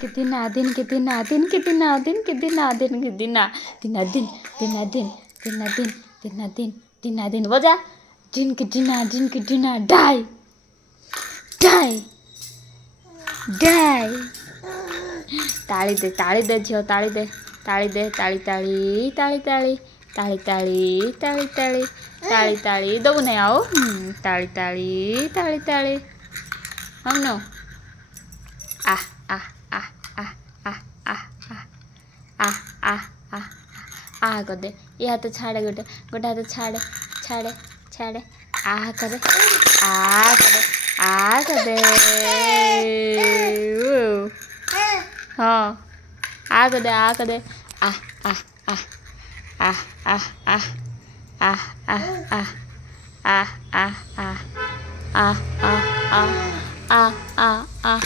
के दिना दिन के दिना दिन के दिना दिन के दिना दिन के दिना दिना दिन दिना दिन दिना दिन दिना दिन दिना दिन बजा दिन के दिना डाई डाई डाई ताली दे झियो ताली दे ताली दे ताली ताली ताली ताली ताली ताली ताली ताली ताली ताली दबो नहीं आओ ताली ताली ताली ताली हम नो आ आ आ आ आ आ आ आ आ आ कर दे यह तो छाड़े गोटे गोटे हाथ छाड़े छाड़े छाड़े आ करे आ करे आ कर दे हाँ आ कर दे आ कर दे आ आ आ आ आ आ आ आ आ आ आ आ आ आ आ आ आ